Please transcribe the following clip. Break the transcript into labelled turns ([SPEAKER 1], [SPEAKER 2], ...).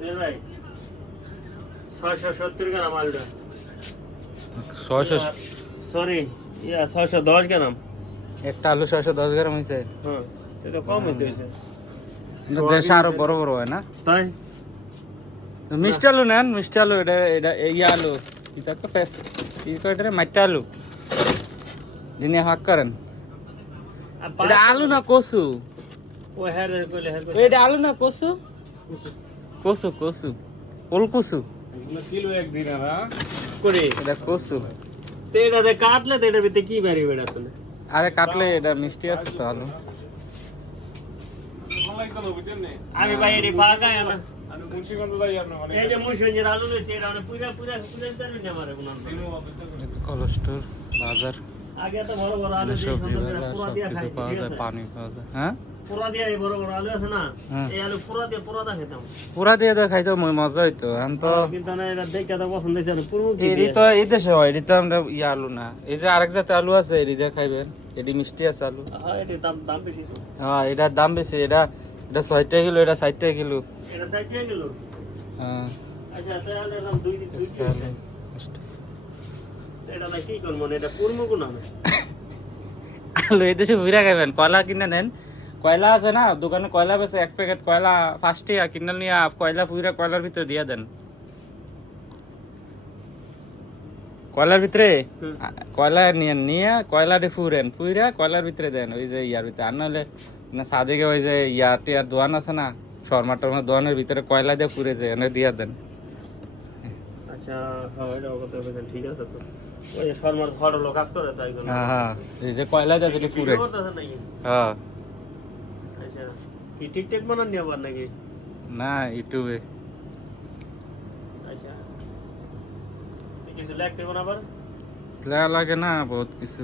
[SPEAKER 1] জুয়েল ভাই ছয়শো সত্তর গ্রাম আলুটা
[SPEAKER 2] ছয়শো
[SPEAKER 1] সরি ইয়া ছয়শো দশ গ্রাম।
[SPEAKER 2] একটা আলু ছয়শো দশ গ্রাম হয়েছে
[SPEAKER 1] হ্যাঁ তো কম হইতে হয়েছে
[SPEAKER 2] দেশে আরও বড় বড় হয় না?
[SPEAKER 1] তাই?
[SPEAKER 2] মিষ্টি আলু নেন মিষ্টি আলু এটা এটা ইয়া আলু এটা তো পেস এটা মাইটা আলু। যিনি হাক করেন। এটা আলু না কচু?
[SPEAKER 1] ও হ্যাঁ রে কইলে হ্যাঁ
[SPEAKER 2] এটা আলু না কচু। কচু কচু ওল
[SPEAKER 1] কিলো একদিন করে
[SPEAKER 2] এটা
[SPEAKER 1] তো এটাতে কাটলে তো এটার ভিতরে কি বেরিয়ে বেড়া তোলে?
[SPEAKER 2] আরে কাটলে এটা মিষ্টি আছে তো আলু।
[SPEAKER 1] আমি ভাই এটি না। মানে পুরা পুরা পুরা দেন না মারে কোন
[SPEAKER 2] কলেস্টোর বাজার।
[SPEAKER 1] আগে তো বড় বড় আলু
[SPEAKER 2] সবজি বাজার
[SPEAKER 1] পুরা
[SPEAKER 2] সব
[SPEAKER 1] দিয়া
[SPEAKER 2] কিছু
[SPEAKER 1] খাইছি
[SPEAKER 2] পাওয়া যায় পানি পাওয়া যায়। হ্যাঁ?
[SPEAKER 1] পুরা দিয়া বড় বড় আলু আছে না
[SPEAKER 2] হ্যাঁ।
[SPEAKER 1] এই আলু পুরা দিয়ে পুরা দা খেতাম
[SPEAKER 2] পুরা দিয়ে তো খাইতে মজা হইতো। এখন তো
[SPEAKER 1] কিন্তু না এটা দেখে তো পছন্দ হয়েছে না পুরো কি
[SPEAKER 2] এটি তো এই দেশে হয় এটি তো আমরা আলু না। এই যে আরেক জাতে আলু আছে এটি দিয়ে খাইবেন। এটি মিষ্টি আছে আলু।
[SPEAKER 1] হ্যাঁ এটি দাম দাম বেশি
[SPEAKER 2] হ্যাঁ এটার দাম বেশি এটা এটা টাকা কিলো এটা টাকা কিলো।
[SPEAKER 1] এটা ষাট টাকা কিলো?
[SPEAKER 2] হ্যাঁ।
[SPEAKER 1] আচ্ছা তাহলে দাম দুই দুই
[SPEAKER 2] আস্তে
[SPEAKER 1] টাকা।
[SPEAKER 2] আলু,
[SPEAKER 1] এটা কি করব না, এটা পুরমো কোন
[SPEAKER 2] আলু এই দেশে কয়লা কিনে নেন কয়লা আছে না? দোকানে কয়লা বেছে এক প্যাকেট কয়লা পাঁচ টাকা কিনে নিয়ে কয়লা পুরা কয়লার ভিতরে দিয়ে দেন। কয়লার ভিতরে? কয়লা নিয়ে নিয়ে কয়লাটি ফুরেন ফুইরা কয়লার ভিতরে দেন ওই যে ইয়ার ভিতরে। আর নাহলে না সাদিকে ওই যে ইয়ার টিয়ার দোয়ান আছে না শর্মা টর্মা দোয়ানের ভিতরে কয়লা দিয়ে ফুরে যায় এনে দিয়ে দেন।
[SPEAKER 1] আচ্ছা হ্যাঁ ঠিক আছে তো। ওই যে শর্মার ঘর হলো কাজ করে তাই জন্য।
[SPEAKER 2] হ্যাঁ হ্যাঁ এই যে কয়লা দিয়ে যদি ফুরে হ্যাঁ।
[SPEAKER 1] কি টিকটক বানান নি আবার নাকি
[SPEAKER 2] না ইউটিউবে
[SPEAKER 1] আচ্ছা তো কিছু লিখতে কোন আবার
[SPEAKER 2] লেয়া লাগে না বহুত কিছু